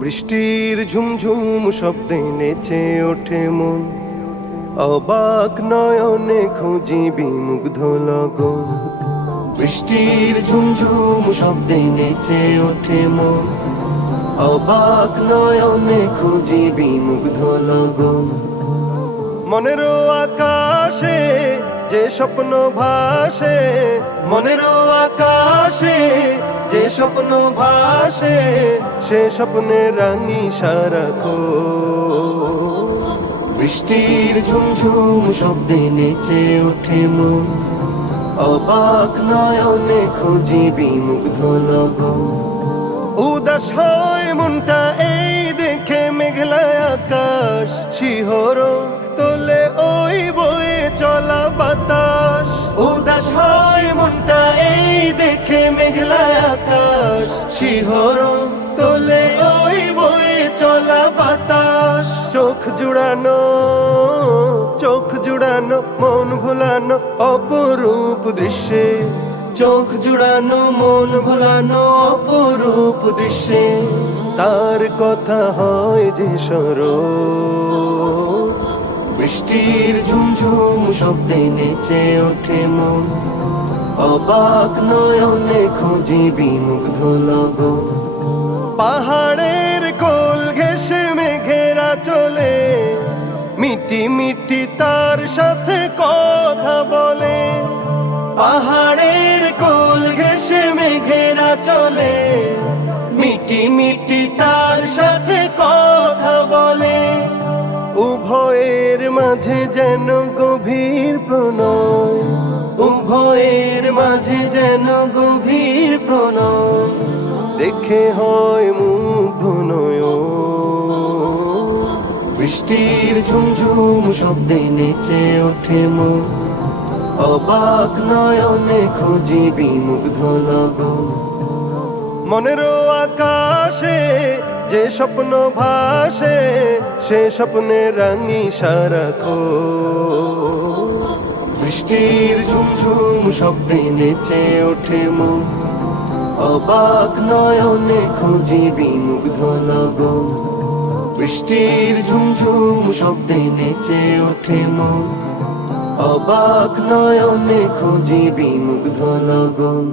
বৃষ্টির ঝুমঝুম শব্দে নেচে ওঠে মন, অবাক নয়নে খুঁজি বিমুগ্ধ লগন। বৃষ্টির ঝুমঝুম শব্দে নেচে ওঠে মন, অবাক নয়নে খুঁজি বিমুগ্ধ লগন। মনের আকাশে যে স্বপ্ন ভাসে, মনের আকাশে যে স্বপ্ন ভাসে, সে স্বপ্নে রাঙি সারাক্ষণ। বৃষ্টির ঝুমঝুম শব্দে নেচে ওঠে মন, অবাক নয়নে খুঁজি বিমুগ্ধ লগন। উদাস হয় মনটা এই দেখে মেঘলা আকাশ, শিহরণ তোলে ওই বয়ে চলা বাতাস। উদাস হয় মনটা এই দেখে মেঘলা আকাশ, শিহরণ তোলে ওই বয়ে চলা বাতাস। চোখ জুড়ানো মন ভোলানো অপরূপ দৃশ্যে, চোখ জুড়ানো মন ভোলানো অপরূপ দৃশ্যে, তার কথা হয় যে স্মরণ। বৃষ্টির ঝুমঝুম শব্দে নেচে ওঠে মন, অবাক নয়নে খুঁজি বিমুগ্ধ লগন। পাহাড়ের কোল ঘেঁষে মেঘেরা চলে, মিটি মিটি তার সাথে কথা বলে। পাহাড়ের কোল ঘেঁষে মেঘেরা চলে, মিটি মিটি তার সাথে কথা বলে। উভয়ের মাঝে যেন গভীর প্রণয়, উভয়ের মাঝে যেন গভীর প্রণয়, দেখে হয় মুগ্ধ নয়ন। বৃষ্টির ঝুমঝুম শব্দে নেচে ওঠে মন, অবাক নয়নে খুঁজি বিমুগ্ধ লগন। মনের আকাশে যে স্বপ্ন ভাসে, সে স্বপ্নে রাঙি সারাক্ষণ। বৃষ্টির ঝুমঝুম শব্দে নেচে ওঠে মন, অবাক নয়নে খুঁজি বিমুগ্ধ লগন। বৃষ্টির ঝুমঝুম শব্দে নেচে ওঠে মন, অবাক নয়নে খুঁজি বিমুগ্ধ লগন।